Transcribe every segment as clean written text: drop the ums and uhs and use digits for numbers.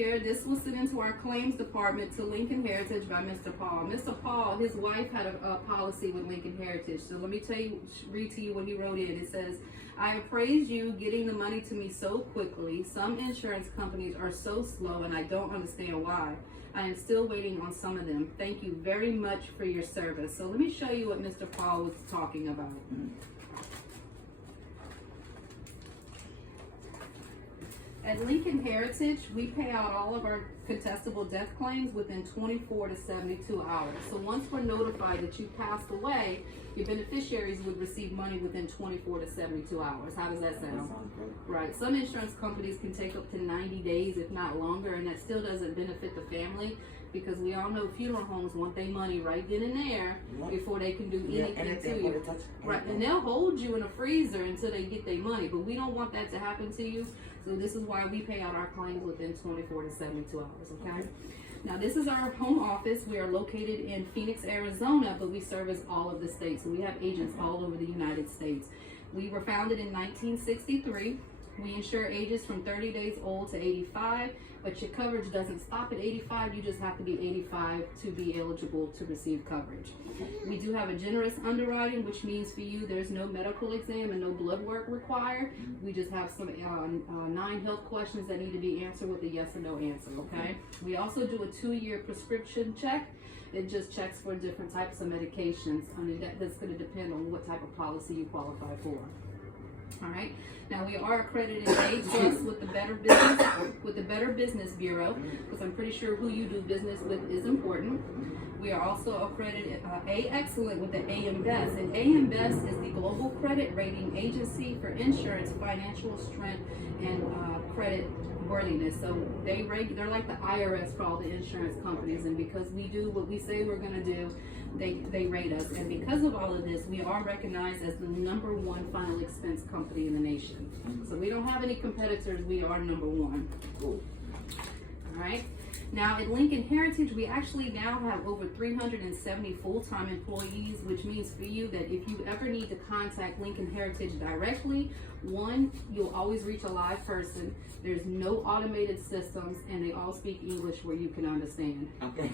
Here, this was sent into our claims department to Lincoln Heritage by Mr. Paul. Mr. Paul, his wife had a policy with Lincoln Heritage. So let me read to you what he wrote in. It says, I appraise you getting the money to me so quickly. Some insurance companies are so slow and I don't understand why. I am still waiting on some of them. Thank you very much for your service. So let me show you what Mr. Paul was talking about. At Lincoln Heritage, we pay out all of our contestable death claims within 24 to 72 hours. So once we're notified that you passed away, your beneficiaries would receive money within 24 to 72 hours. How does that sound? Right. Some insurance companies can take up to 90 days, if not longer, and that still doesn't benefit the family, because we all know funeral homes want their money right then and there before they can do anything to you. Right, and they'll hold you in a freezer until they get their money, but we don't want that to happen to you. So this is why we pay out our claims within 24 to 72 hours, okay? Now this is our home office. We are located in Phoenix, Arizona, but we service all of the states. So we have agents all over the United States. We were founded in 1963. We insure ages from 30 days old to 85, but your coverage doesn't stop at 85. You just have to be 85 to be eligible to receive coverage. We do have a generous underwriting, which means for you there's no medical exam and no blood work required. We just have some 9 health questions that need to be answered with a yes or no answer, okay? We also do a 2-year prescription check. It just checks for different types of medications. I mean, that's going to depend on what type of policy you qualify for. All right. Now we are accredited A+ with the Better Business Bureau, because I'm pretty sure who you do business with is important. We are also accredited A Excellent with the AM Best, and AM Best is the global credit rating agency for insurance, financial strength, and credit worthiness. So they're like the IRS for all the insurance companies, and because we do what we say we're going to do, they rate us. And because of all of this, we are recognized as the #1 final expense company in the nation. So we don't have any competitors. We are #1. Cool. All right. Now at Lincoln Heritage, we actually now have over 370 full-time employees, which means for you that if you ever need to contact Lincoln Heritage directly, one, you'll always reach a live person. There's no automated systems, and they all speak English where you can understand. Okay.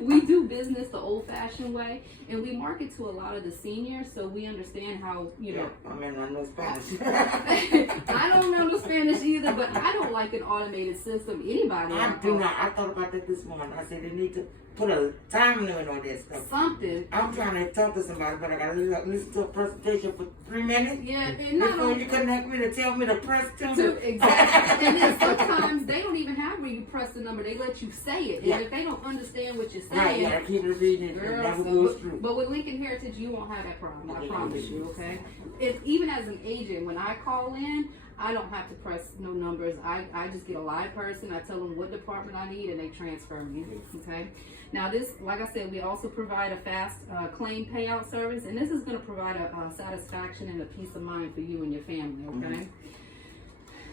We do business the old-fashioned way, and we market to a lot of the seniors, so we understand how, you know. I mean, I know Spanish. I don't know the Spanish either, but I don't like an automated system. Anybody? I do not. I thought about that this morning. I said they need to put a time limit on this stuff. Something. I'm trying to talk to somebody, but I gotta listen to a presentation for 3 minutes. Yeah, and not before you connect me to tell me to press to. Exactly. And then sometimes they don't even have where you press the number. They let you say it. And if they don't understand what you're saying, right, keep reading it. Girl, and goes through. But with Lincoln Heritage, you won't have that problem. I promise you. Okay. Even as an agent, when I call in, I don't have to press no numbers. I just get a live person. I tell them what department I need, and they transfer me. Okay. Now this, like I said, we also provide a fast claim payout service, and this is going to provide a satisfaction and a peace of mind for you and your family. Okay.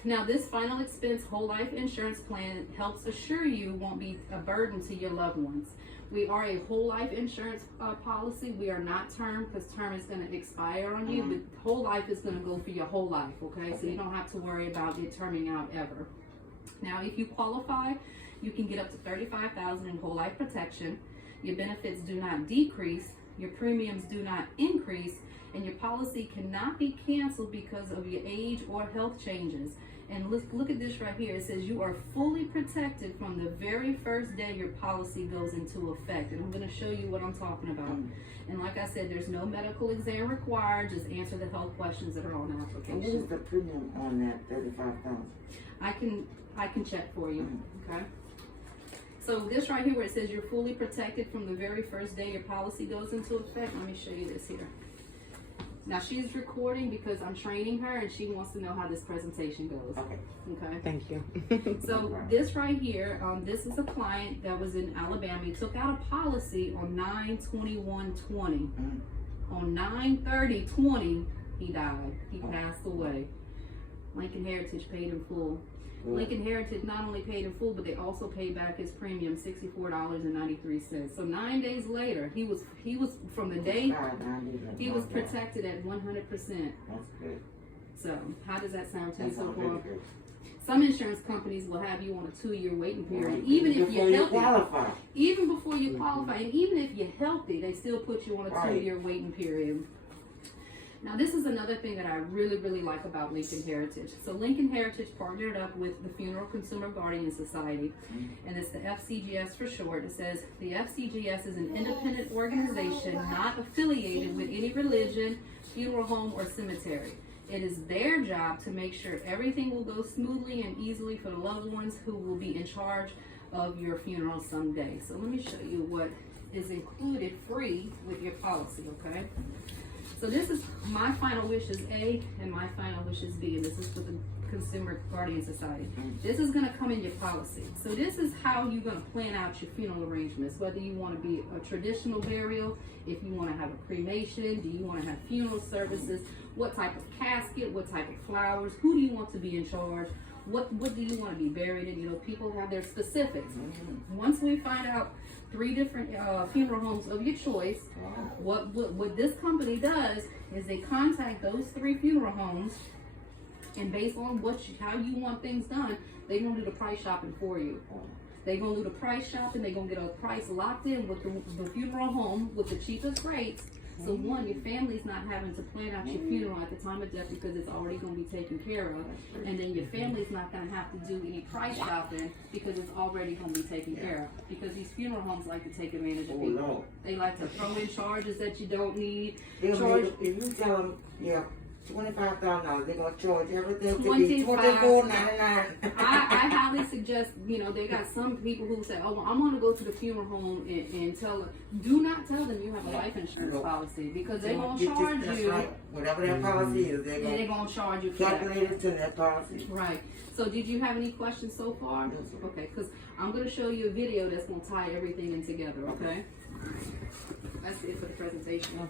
Now this final expense whole life insurance plan helps assure you won't be a burden to your loved ones. We are a whole life insurance policy. We are not term, because term is going to expire on you, but whole life is going to go for your whole life, okay? So you don't have to worry about it terming out ever. Now, if you qualify, you can get up to $35,000 in whole life protection. Your benefits do not decrease, your premiums do not increase, and your policy cannot be canceled because of your age or health changes. And look at this right here. It says you are fully protected from the very first day your policy goes into effect. And I'm going to show you what I'm talking about. And like I said, there's no medical exam required. Just answer the health questions that are on the application. What is the premium on that $35,000? I can check for you. Okay. So this right here where it says you're fully protected from the very first day your policy goes into effect. Let me show you this here. Now she's recording because I'm training her and she wants to know how this presentation goes. Okay. Thank you. So this right here, this is a client that was in Alabama. He took out a policy on 9/21/20. On 9/30/20, he died. He passed away. Lincoln Heritage paid in full. Lincoln Heritage not only paid in full, but they also paid back his premium, $64.93. So 9 days later, he was from the day he was protected at 100%. That's good. So how does that sound to you so far? Some insurance companies will have you on a 2-year waiting period, even if Before you're you healthy. qualify. Even before you qualify, and even if you're healthy, they still put you on a Right. 2-year waiting period. Now, this is another thing that I really, really like about Lincoln Heritage. So Lincoln Heritage partnered up with the Funeral Consumer Guardian Society, and it's the FCGS for short. It says the FCGS is an independent organization not affiliated with any religion, funeral home, or cemetery. It is their job to make sure everything will go smoothly and easily for the loved ones who will be in charge of your funeral someday. So let me show you what is included free with your policy, okay? So this is my final wish is A and my final wish is B, and this is for the Consumer Guardian Society. This is going to come in your policy. So this is how you're going to plan out your funeral arrangements, whether you want to be a traditional burial, if you want to have a cremation, do you want to have funeral services, what type of casket, what type of flowers, who do you want to be in charge, what do you want to be buried in. You know, people have their specifics. Once we find out 3 different funeral homes of your choice, what this company does is they contact those 3 funeral homes, and based on how you want things done, they're gonna do the price shopping for you. They're gonna do the price shopping. They're gonna get a price locked in with the funeral home with the cheapest rates. So one, your family's not having to plan out your funeral at the time of death because it's already going to be taken care of. And then your family's not going to have to do any price shopping because it's already going to be taken care of. Because these funeral homes like to take advantage of people. They like to throw in charges that you don't need. If you tell them, $25,000, they're gonna charge everything to be $24.99. I highly suggest, you know, they got some people who say, oh, well, I'm gonna go to the funeral home and tell them. Do not tell them you have a life insurance policy because they're gonna charge you. Right. Whatever that policy is, they're gonna charge you for calculate it to that policy. Right. So did you have any questions so far? Yes. Okay, because I'm gonna show you a video that's gonna tie everything in together. Okay. That's it for the presentation.